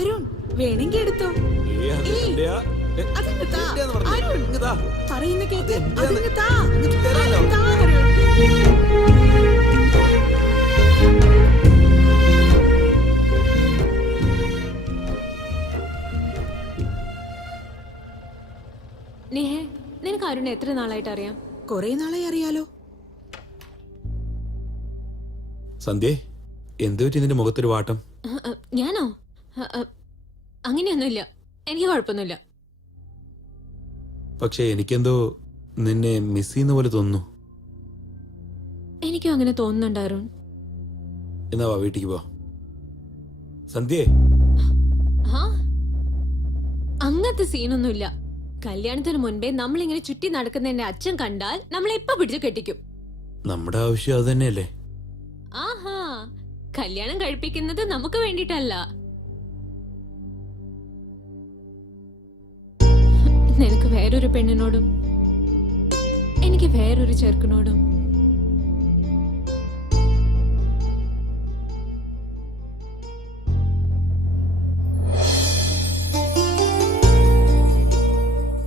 അരുൺ വേണമെങ്കിൽ എടുത്തോ. അതങ്ങ് താ. അരുൺ പറയുന്ന കേക്ക്. അതങ്ങ് താ. അതങ്ങ് താ അരുൺ. നേഹേ, നിനക്ക് അരുൺ എത്ര നാളായിട്ട് അറിയാം? കൊറേ നാളായി അറിയാലോ. സന്ധ്യേ, എന്ത് പറ്റി നിന്റെ മുഖത്തൊരു വാട്ടം? ഞാനോ? അങ്ങനെയൊന്നുമില്ല, എനിക്ക് കുഴപ്പമൊന്നുമില്ല. പക്ഷെ എനിക്കെന്തോ നിന്നെ മിസ് ചെയ്യുന്ന പോലെ തോന്നുന്നു. എനിക്കും അങ്ങനെ തോന്നുന്നുണ്ട് അരുൺ. എന്നാ വാ, വീട്ടിക്ക് പോ. സന്ധ്യേ, അങ്ങനത്തെ സീനൊന്നുമില്ല. കല്യാണത്തിന് മുൻപേ നമ്മളിങ്ങനെ ചുറ്റി നടക്കുന്ന എന്റെ അച്ഛൻ കണ്ടാൽ നമ്മളെ എപ്പ പിടിച്ചു കെട്ടിക്കും. നമ്മുടെ ആവശ്യം അത് തന്നെയല്ലേ? ആഹാ, കല്യാണം കഴിപ്പിക്കുന്നത് നമുക്ക് വേണ്ടിട്ടല്ല. നിനക്ക് വേറൊരു പെണ്ണിനോടും എനിക്ക് വേറൊരു ചെറുക്കനോടും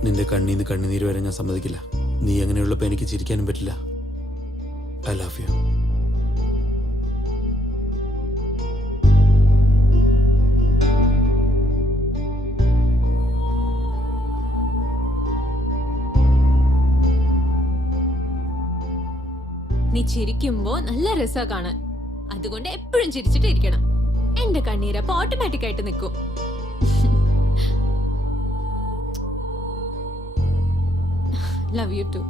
നിന്റെ കണ്ണീന്ന് കണ്ണുനീര് വരെ ഞാൻ സമ്മതിക്കില്ല. നീ അങ്ങനെയുള്ളപ്പോ എനിക്ക് ചിരിക്കാനും പറ്റില്ല. I love you. നീ ചിരിക്കുമ്പോ നല്ല രസാ കാണാൻ. അതുകൊണ്ട് എപ്പോഴും ചിരിച്ചിട്ട് ഇരിക്കണം. എന്റെ കണ്ണീരപ്പോ ഓട്ടോമാറ്റിക് ആയിട്ട് നിൽക്കും. Love you to.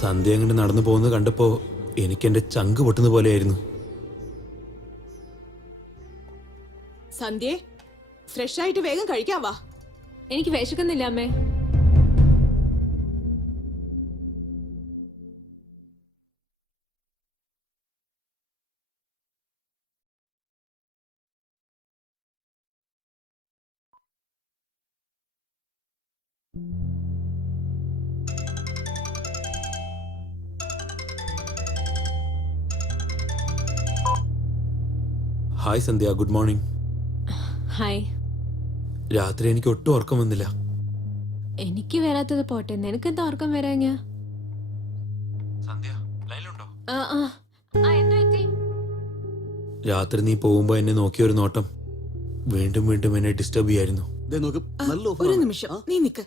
സന്ധ്യ അങ്ങോട്ട് നടന്നു പോകുന്നത് കണ്ടപ്പോ എനിക്ക് എന്റെ ചങ്ക് പൊട്ടുന്ന പോലെയായിരുന്നു. സന്ധ്യേ, ഫ്രഷ് ആയിട്ട് വേഗം കഴിക്കാൻ വാ. എനിക്ക് വിശക്കുന്നില്ല അമ്മേ. ഹായ് സന്ധ്യ, ഗുഡ് മോർണിംഗ്. ഹായ്. രാത്രി എനിക്ക് ഒട്ടും ഉറക്കം വന്നില്ല. എനിക്ക് വരാത്തത് പോട്ടെ, നിനക്കെന്താ ഉറക്കം വരാഞ്ഞ? രാത്രി നീ പോകുമ്പോ എന്നെ നോക്കിയ ഒരു നോട്ടം വീണ്ടും വീണ്ടും എന്നെ ഡിസ്റ്റർബ് ചെയ്യായിരുന്നു. ഒരു നിമിഷം നീ നിക്ക്.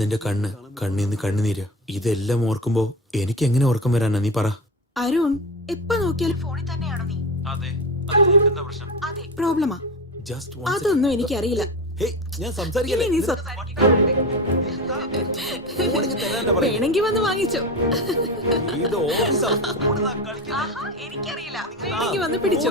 നിന്റെ കണ്ണീന്ന് കണ്ണുനീര്, ഇതെല്ലാം ഓർക്കുമ്പോ എനിക്ക് എങ്ങനെ ഉറക്കം വരാനാ? നീ പറ. അരുൺ, എപ്പോ നോക്കിയാലും ഫോണിൽ തന്നെയാണോ നീ? അതെ, പ്രോബ്ലമാ. അതൊന്നും എനിക്കറിയില്ല. വേണമെങ്കിൽ വന്ന് വാങ്ങിച്ചോ. എനിക്കറിയില്ല, വേണമെങ്കിൽ വന്ന് പിടിച്ചോ.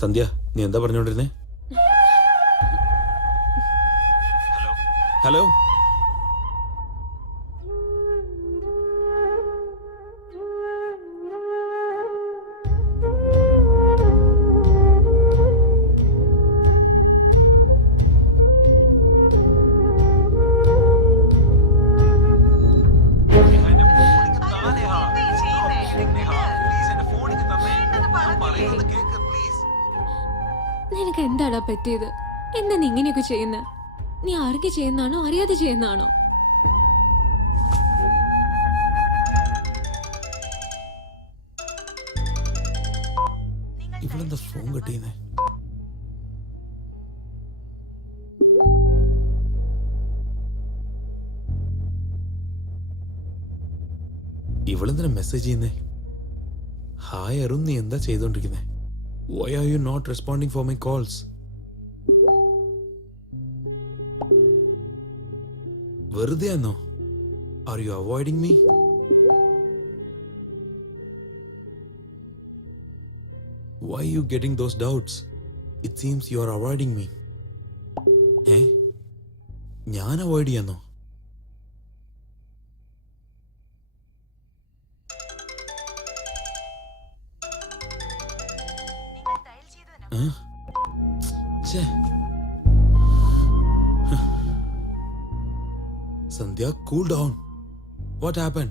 സന്ധ്യ, നീ എന്താ പറഞ്ഞോണ്ടിരുന്നേ? ഹലോ, നിനക്ക് എന്താടാ പറ്റിയത്? എന്താ നീ ഇങ്ങനെയൊക്കെ ചെയ്യുന്ന? നീ ആർക്ക് ചെയ്യുന്നാണോ അറിയാതെ ചെയ്യുന്നാണോ? ഇവളെന്താ ഫോൺ കട്ട് ചെയ്യുന്നേ? ഇവളെന്തിനാ മെസ്സേജ് ചെയ്യുന്നേ? ഹായ് അരുൺ, നീ എന്താ ചെയ്തോണ്ടിരിക്കുന്നേ? Why are you not responding for my calls? വെറുതെ ആണോ? Are you avoiding me? Why are you getting those doubts? It seems you are avoiding me. ഞാൻ അവോയ്ഡ് ചെയ്യാന്നോ? Sandhya, cool down. What happen?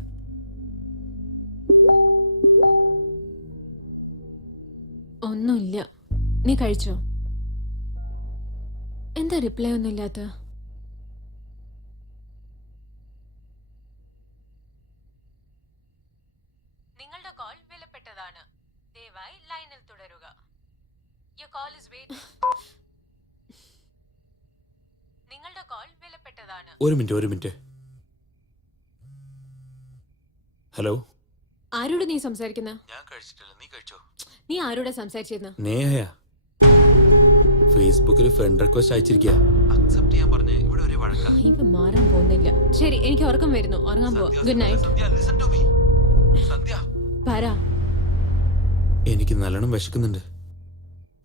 ഒന്നുമില്ല. നീ കഴിച്ചോ? എന്താ റിപ്ലൈ ഒന്നും ഇല്ലാത്ത? നിങ്ങളുടെ കോൾ വിലപ്പെട്ടതാണ്. ദയവായി ലൈനിൽ തുടരുക. Your call is waiting. നിങ്ങളുടെ കോൾ വിലപ്പെട്ടതാണ്. ഒരു മിനിറ്റ്. ഹലോ, ആരോട് നീ സംസാരിക്കുന്ന? ഞാൻ കഴിച്ചിട്ടില്ല, നീ കഴിച്ചോ? നീ ആരോടാ സംസാരിച്ചിരുന്ന? നേഹയാ. ഫേസ്ബുക്കിൽ ഫ്രണ്ട് റിക്വസ്റ്റ് അയച്ചിരിക്കുക. അക്സെപ്റ്റ് ചെയ്യാൻ പറഞ്ഞേ. ഇവിടെ ഒരു വഴക്കാ. ഇവ മാറാൻ പോകുന്നില്ല. ശരി, എനിക്ക് ഉറക്കം വരുന്നു. ഉറങ്ങാൻ പോവാ. Good night. പറ. എനിക്ക് നല്ലോണം വിശക്കുന്നുണ്ട്.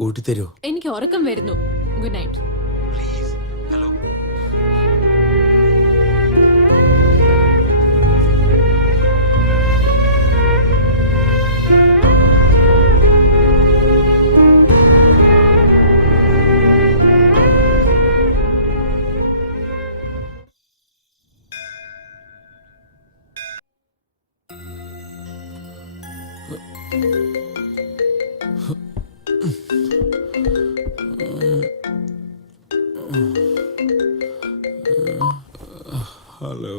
ഊട്ടി തരുമോ? എനിക്ക് ഉറക്കം വരുന്നു. Good night. Hello.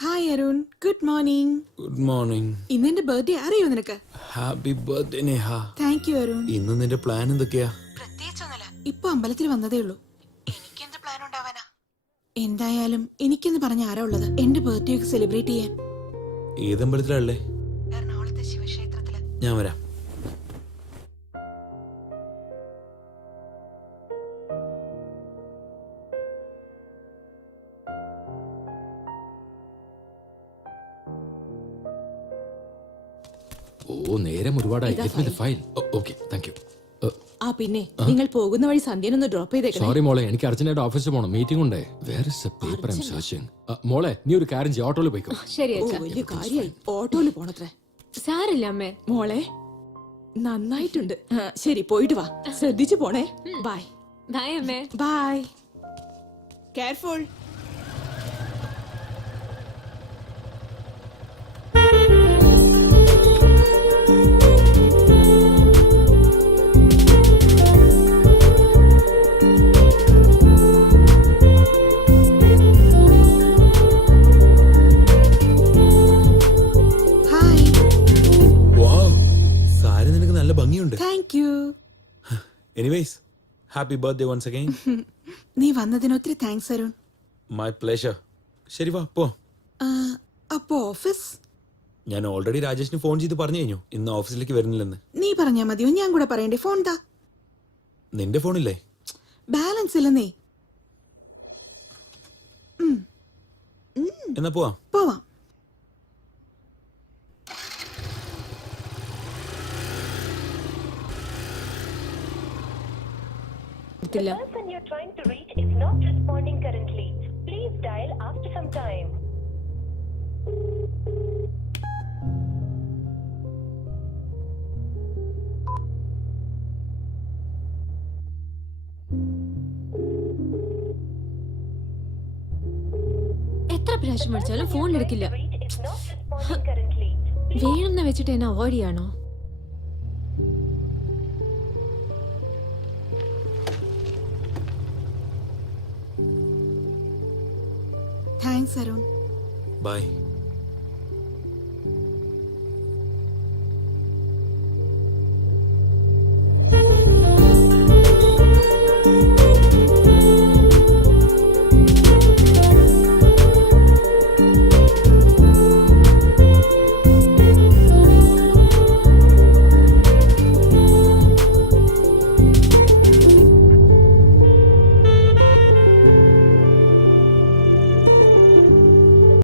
Hi Arun, good morning. Good morning. ഇന്ന് എന്റെ ബർത്ത്ഡേ അറിയോ നിനക്ക്? Happy birthday Neha. Thank you Arun. ഇന്ന് നിന്റെ പ്ലാൻ എന്തൊക്കെയാ? പ്രത്യേകിച്ചൊന്നുമില്ല. ഇപ്പൊ അമ്പലത്തിൽ വന്നതേ ഉള്ളൂ. എനിക്കെന്ത് പ്ലാൻ ഉണ്ടാവാനാ? എന്തായാലും എനിക്കെന്ന് പറഞ്ഞ ആരാ ഉള്ളത് എന്റെ ബർത്ത്ഡേ ഒക്കെ സെലിബ്രേറ്റ് ചെയ്യാൻ? ഏതമ്പലത്തിലല്ലേ? എറണാകുളത്തെ ശിവക്ഷേത്രത്തില്. ഞാൻ വരാം. ഓ, നേരം ഒരുപാടായി. ഫയൽ. Okay, thank you. ആ പിന്നെ നിങ്ങൾ പോകുന്ന വഴി സന്ധ്യനൊന്ന് ഡ്രോപ്പ് ചെയ്തേക്കണം. സോറി മോളെ, എനിക്ക് അർജന്റായിട്ട് ഓഫീസിൽ പോകണം. മീറ്റിംഗ് ഉണ്ട്. Where is a paper I am searching. മോളെ, നീ ഒരു കാര്യം ചെയ്യ്, ഓട്ടോയിൽ പോയിക്കോ. ശരി ഓ, അച്ഛാ. വലിയ കാര്യായി ഓട്ടോയിൽ പോണത്രേ. സാരില്ല അമ്മേ. മോളെ നന്നായിട്ടുണ്ട്. ശരി, പോയിട്ട് വാ. ശ്രദ്ധിച്ചു പോണേ. ബൈ. ബൈ അമ്മേ. Bye. Careful. Thank you. Anyways, happy birthday once again. നീ വന്നതിന് ഒത്തിരി താങ്ക്സ് അരുൺ. My pleasure. ശരി വാ പോ. അപ്പോ ഓഫീസ്? ഞാൻ ഓൾറെഡി രാജേഷിന് ഫോൺ ചെയ്ത് പറഞ്ഞു കഴിഞ്ഞു ഇന്ന് ഓഫീസിലേക്ക് വരുന്നില്ലെന്ന്. നീ പറഞ്ഞാ മതിയോ? ഞാൻ കൂടെ പറയണ്ടേ? ഫോൺ താ. നിന്റെ ഫോണില്ലേ? ബാലൻസ് ഇല്ലെന്നേ. എന്നാ പോവാം. പോവാം. The person you're trying to reach is not responding currently. Please dial after some time. എത്ര പ്രാവശ്യം വിളിച്ചാലും ഫോൺ എടുക്കില്ല. Reach is not responding currently. വേണമെന്ന് വെച്ചിട്ട് എന്നെ അവോയ്ഡ് ചെയ്യാണോ? താങ്ക്സ് അരുൺ. ബൈ.